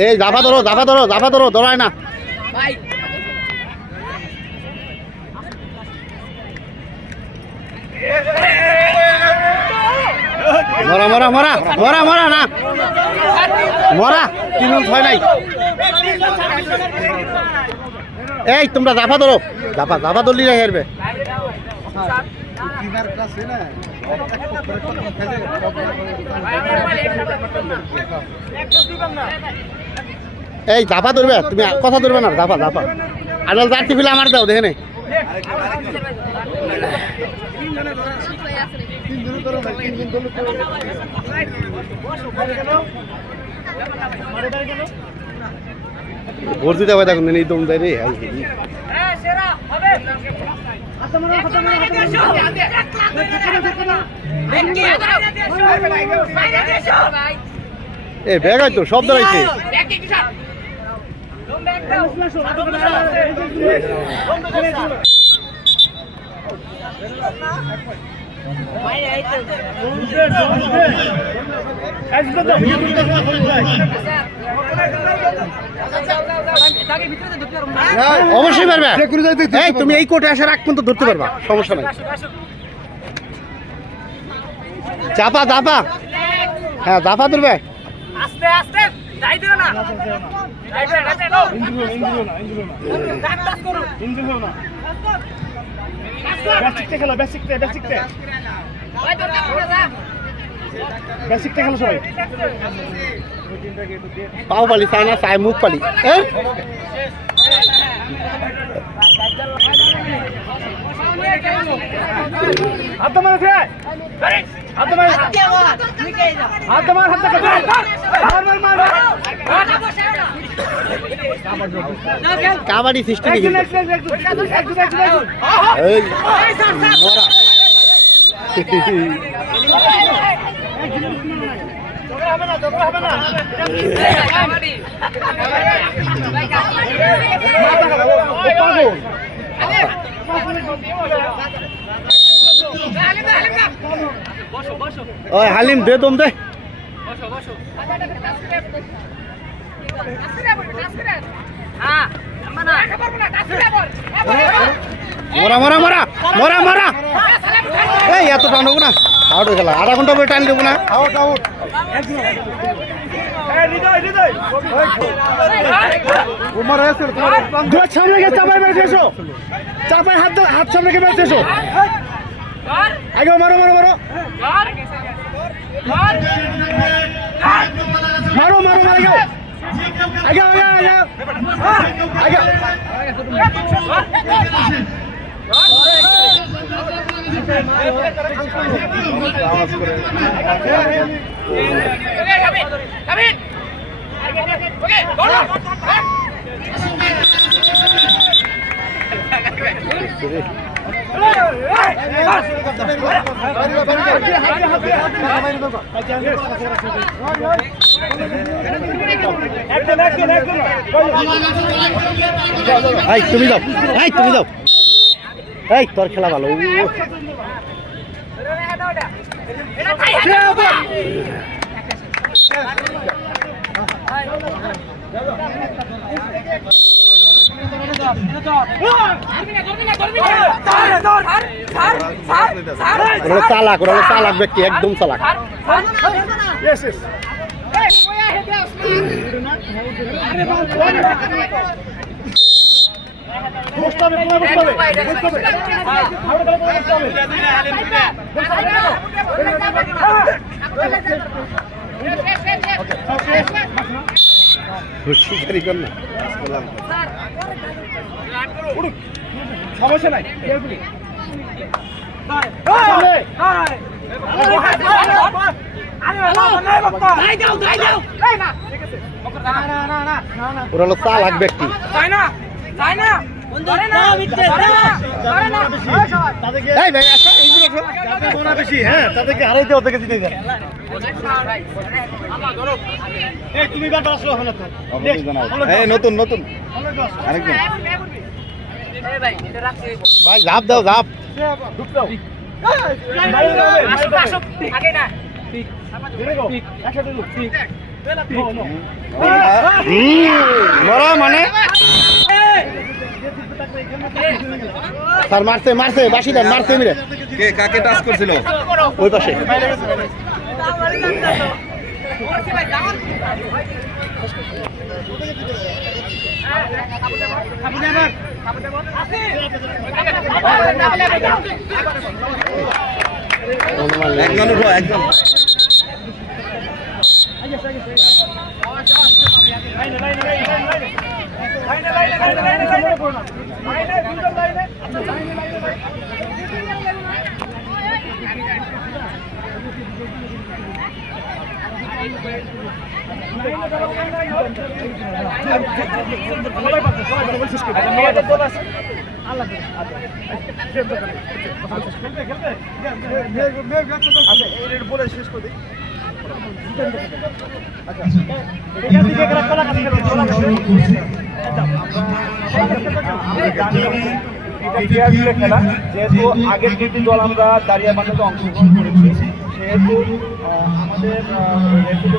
এই জাফা ধরো জাফা ধরো জাফা ধরো ধরায় না মরা মরা মরা মরা মরা না। মরা, তিন ছয় নাই। এই, তোমরা জাফা ধরো। জাফা জাফা ধরলি না হেরবে। এই, জাফা ধরবে, তুমি কথা ধরবে না, জাফা জাফা। আডাল জার্সি ফিলে আমার দাও, দেখে নে। ভোট দিতে হবে দেখুন এই দম দেয় রে। হ্যাঁ এ ব্যাগ হয়তো সব দাঁড়াইছে অবশ্যই পারবে। তুমি এই কোর্টে আসার আগ পর্যন্ত ধরতে পারবা সমস্যা নাই। চাপা চাপা। হ্যাঁ চাপা ধরবে। আস্তে আস্তে যাই দিও না। না না। বেসিকটা খেলো বেসিকতে বেসিকতে তো। ডাক্তার খেলো সবাই। পাও পালি চায় না চাই মুখ পালি। এ? হাত মার আছে হাত মার হাত মার হাত মার মার মার মার। কাবাডি সিস্টেম হবে না দরকার হবে না পাগল ওই হালিম দে দম দে। মরা মরা মরা মরা মরা। এই এত টান দেবো না। আউট হয়ে গেল আধা ঘণ্টা পরে টান দেবো না। আউট আউট চাপায় হাত হাত সামনে গিয়ে মেরেছে আগে মারো মারো মারো মারো মারো মারো যাও আগে আগে আগে আগে একদম একদম একদম এই তুমি যাও। এই তুমি যাও। এই তোর খেলা ভালো। ও, ওরা চালাক ওরা চালাক ব্যক্তি একদম চালাক। ইয়েস হুশিয়ারি কর না। সমস্যা নাই। ওরা হলো চালাক ব্যক্তি। তাদেরকে হারাইতে ওদেরকে দিতে দেন। নতুন নতুন। আরেকজন। ভাই ঝাপ দাও ঝাপ। মানে? স্যার মারছে মারছে বাসি দেন মারছে মিরে। কে কাকে টাচ করছিল? ওই পাশে। একজন উঠো একজন লাইনে, লাইনে, লাইনে, লাইনে, লাইনে। লাইনে, লাইনে, লাইনে, লাইনে, লাইনে। লাইনে, লাইনে। লাইনে, লাইনে, লাইনে। সবাই পাচ্ছে, সবাই পাচ্ছে, বল শেষ করে দাও। মেয়েদের দল আছে। আল্লাহ করে। আচ্ছা। আচ্ছা, এই বলে শেষ করে দিই। খেলো, যেহেতু আগের দুটি দল আমরা দাঁড়িয়ে বান্ধাতে অংশগ্রহণ করেছি সেহেতু আমরা